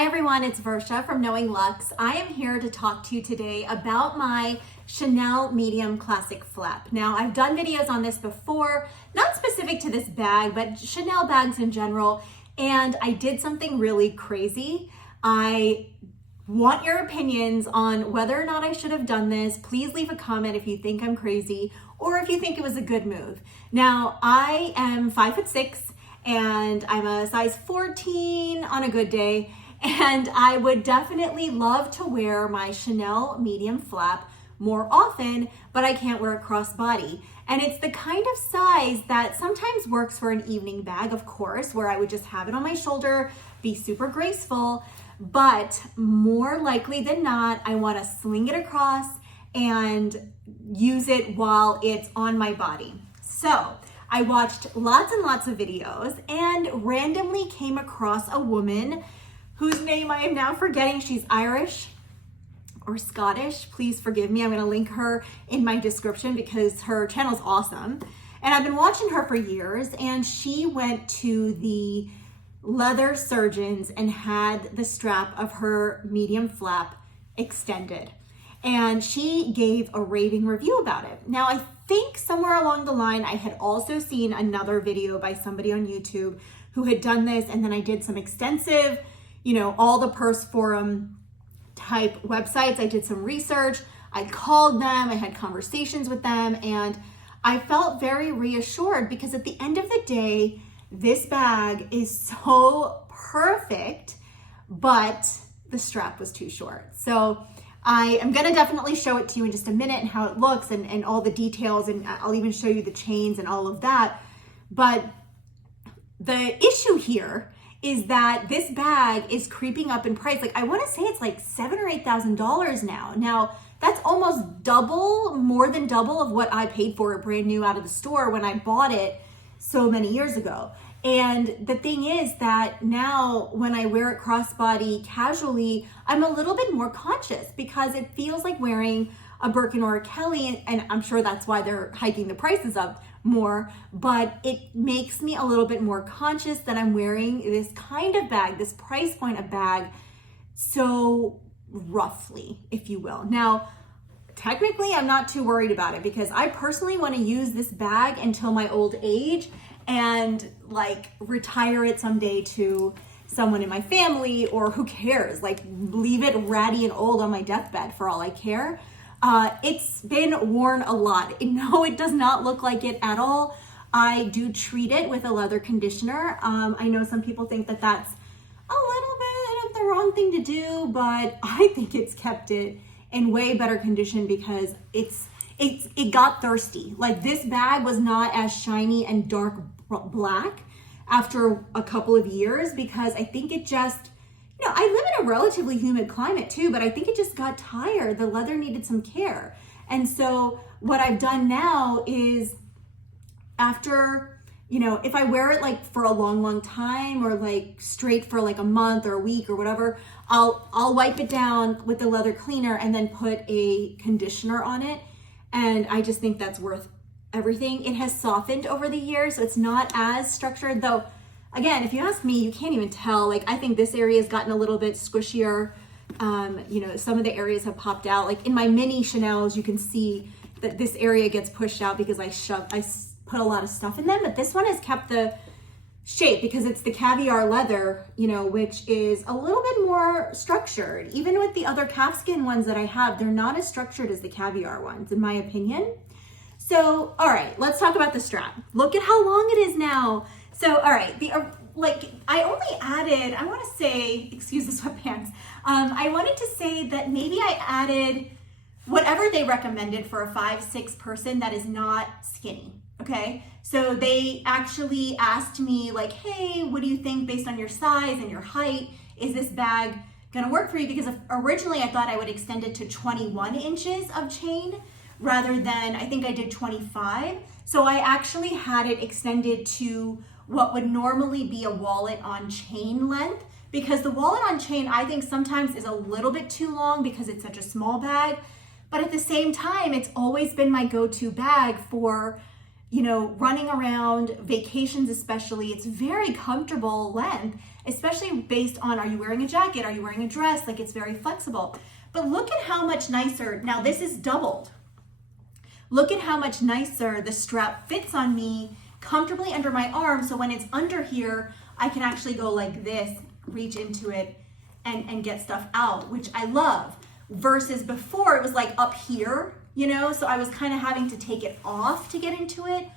Hi everyone, it's Varsha from Knowing Luxe. I am here to talk to you today about my Chanel Medium Classic Flap. Now, I've done videos on this before, not specific to this bag, but Chanel bags in general, and I did something really crazy. I want your opinions on whether or not I should have done this. Please leave a comment if you think I'm crazy or if you think it was a good move. Now, I am 5'6" and I'm a size 14 on a good day. And I would definitely love to wear my Chanel medium flap more often, but I can't wear it crossbody. And it's the kind of size that sometimes works for an evening bag, of course, where I would just have it on my shoulder, be super graceful, but more likely than not, I want to sling it across and use it while it's on my body. So I watched lots and lots of videos and randomly came across a woman whose name I am now forgetting. She's Irish or Scottish. Please forgive me. I'm going to link her in my description because her channel is awesome. And I've been watching her for years, and she went to the leather surgeons and had the strap of her medium flap extended. And she gave a raving review about it. Now, I think somewhere along the line, I had also seen another video by somebody on YouTube who had done this, and then I did some extensive, all the purse forum type websites. I did some research. I called them, I had conversations with them, and I felt very reassured because at the end of the day, this bag is so perfect, but the strap was too short. So I am gonna definitely show it to you in just a minute and how it looks and all the details, and I'll even show you the chains and all of that. But the issue here is that this bag is creeping up in price. Like, I want to say it's like $7,000 or $8,000 now. Now, that's almost double, more than double of what I paid for it brand new out of the store when I bought it so many years ago. And the thing is that now when I wear it crossbody casually, I'm a little bit more conscious because it feels like wearing a Birkin or a Kelly, and I'm sure that's why they're hiking the prices up more, but it makes me a little bit more conscious that I'm wearing this kind of bag, this price point of bag, so roughly, if you will. Now, technically, I'm not too worried about it because I personally want to use this bag until my old age and like retire it someday to someone in my family, or who cares, like leave it ratty and old on my deathbed for all I care. It's been worn a lot. No, it does not look like it at all. I do treat it with a leather conditioner. I know some people think that that's a little bit of the wrong thing to do, but I think it's kept it in way better condition because it got thirsty. Like, this bag was not as shiny and dark black after a couple of years because I think it just, I live in a relatively humid climate too, but I think it just got tired. The leather needed some care. And so what I've done now is after, if I wear it like for a long time or like straight for like a month or a week or whatever, I'll wipe it down with the leather cleaner and then put a conditioner on it. And I just think that's worth everything. It has softened over the years, so it's not as structured, though. Again, if you ask me, you can't even tell. Like, I think this area has gotten a little bit squishier. Some of the areas have popped out. Like in my mini Chanels, you can see that this area gets pushed out because I put a lot of stuff in them. But this one has kept the shape because it's the caviar leather, which is a little bit more structured. Even with the other calfskin ones that I have, they're not as structured as the caviar ones, in my opinion. So, all right, let's talk about the strap. Look at how long it is now. So, all right, I only added, I want to say, excuse the sweatpants. I wanted to say that maybe I added whatever they recommended for a 5'6" person that is not skinny, okay? So they actually asked me like, hey, what do you think based on your size and your height? Is this bag gonna work for you? Because originally I thought I would extend it to 21 inches of chain rather than, I think I did 25. So I actually had it extended to what would normally be a wallet on chain length, because the wallet on chain I think sometimes is a little bit too long because it's such a small bag, but at the same time it's always been my go-to bag for running around, vacations especially. It's very comfortable length, especially based on, are you wearing a jacket? Are you wearing a dress? Like, it's very flexible. But look at how much nicer, now this is doubled. Look at how much nicer the strap fits on me comfortably under my arm. So when it's under here, I can actually go like this, reach into it and get stuff out, which I love. Versus before it was like up here, you know? So I was kind of having to take it off to get into it,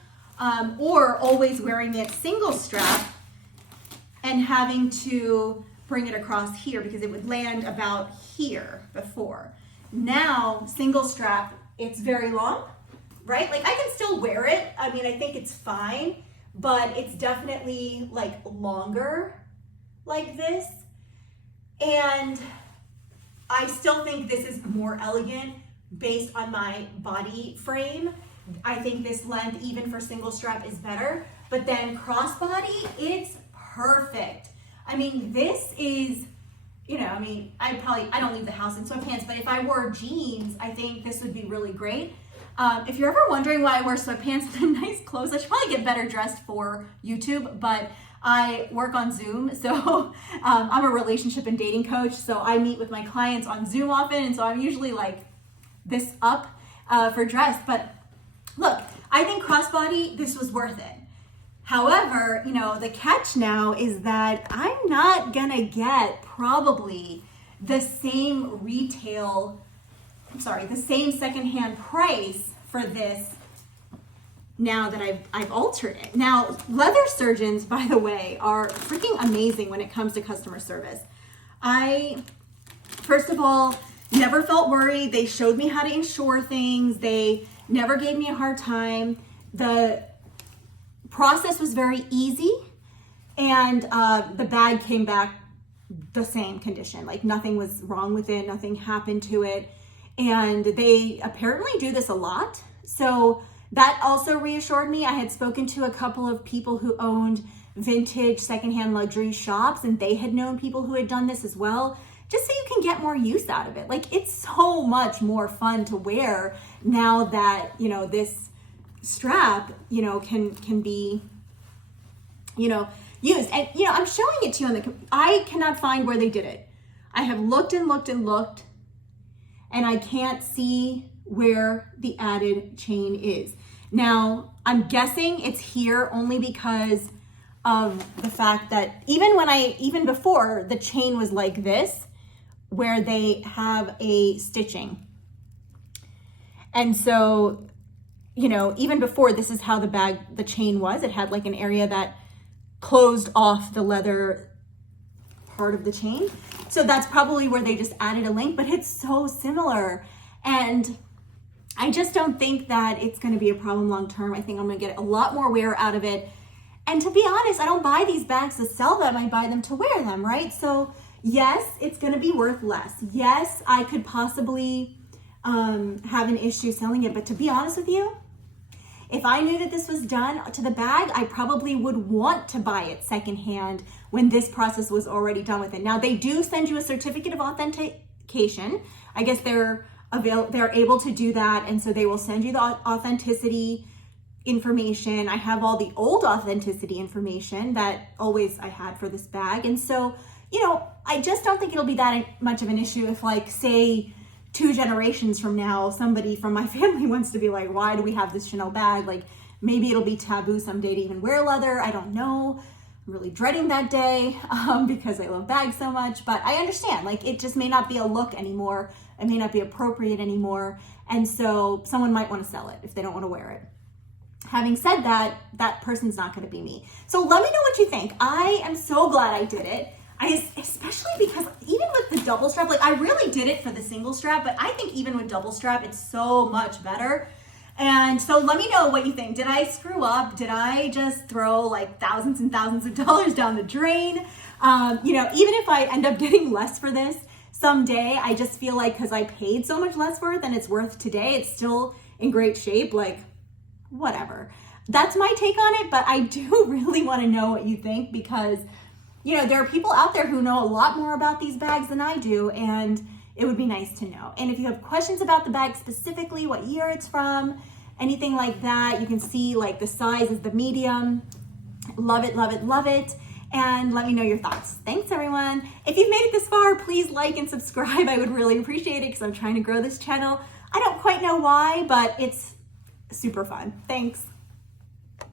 or always wearing it single strap and having to bring it across here because it would land about here before. Now, single strap, it's very long, right? Like, I can still wear it. I mean, I think it's fine, but it's definitely like longer like this. And I still think this is more elegant based on my body frame. I think this length, even for single strap, is better. But then crossbody, it's perfect. I mean, this is, you know, I mean, I don't leave the house in sweatpants, but if I wore jeans, I think this would be really great. If you're ever wondering why I wear sweatpants and nice clothes, I should probably get better dressed for YouTube, but I work on Zoom, so I'm a relationship and dating coach, so I meet with my clients on Zoom often, and so I'm usually like this up for dress. But look, I think crossbody, this was worth it. However, you know, the catch now is that I'm not gonna get probably the same the same secondhand price for this now that I've altered it. Now, leather surgeons, by the way, are freaking amazing when it comes to customer service. I, first of all, never felt worried. They showed me how to insure things. They never gave me a hard time. The process was very easy, and the bag came back the same condition. Like, nothing was wrong with it, nothing happened to it. And they apparently do this a lot. So that also reassured me. I had spoken to a couple of people who owned vintage secondhand luxury shops, and they had known people who had done this as well, just so you can get more use out of it. Like, it's so much more fun to wear now that, you know, this strap, you know, can be, you know, used. And, you know, I'm showing it to you on I cannot find where they did it. I have looked and looked and looked, and I can't see where the added chain is. Now, I'm guessing it's here only because of the fact that even before, the chain was like this, where they have a stitching. And so, you know, even before, this is how the chain was. It had like an area that closed off the leather part of the chain. So that's probably where they just added a link, but it's so similar. And I just don't think that it's going to be a problem long term. I think I'm going to get a lot more wear out of it. And to be honest, I don't buy these bags to sell them. I buy them to wear them, right? So yes, it's going to be worth less. Yes, I could possibly have an issue selling it. But to be honest with you, if I knew that this was done to the bag, I probably would want to buy it secondhand when this process was already done with it. Now, they do send you a certificate of authentication. I guess they're able to do that, and so they will send you the authenticity information. I have all the old authenticity information that always I had for this bag, and so, you know, I just don't think it'll be that much of an issue if, like, say, 2 generations from now, somebody from my family wants to be like, why do we have this Chanel bag? Like, maybe it'll be taboo someday to even wear leather. I don't know. I'm really dreading that day because I love bags so much, but I understand, like, it just may not be a look anymore. It may not be appropriate anymore. And so someone might want to sell it if they don't want to wear it. Having said that, that person's not going to be me. So let me know what you think. I am so glad I did it. Especially because even with the double strap, like, I really did it for the single strap, but I think even with double strap, it's so much better. And so let me know what you think. Did I screw up? Did I just throw like thousands and thousands of dollars down the drain? You know, even if I end up getting less for this someday, I just feel like because I paid so much less for it than it's worth today, it's still in great shape. Like, whatever. That's my take on it, but I do really want to know what you think because, you know, there are people out there who know a lot more about these bags than I do, and it would be nice to know. And if you have questions about the bag specifically, what year it's from, anything like that, you can see like the size is the medium. Love it, love it, love it. and let me know your thoughts. Thanks everyone. If you've made it this far, please like and subscribe. I would really appreciate it because I'm trying to grow this channel. I don't quite know why, but it's super fun. Thanks.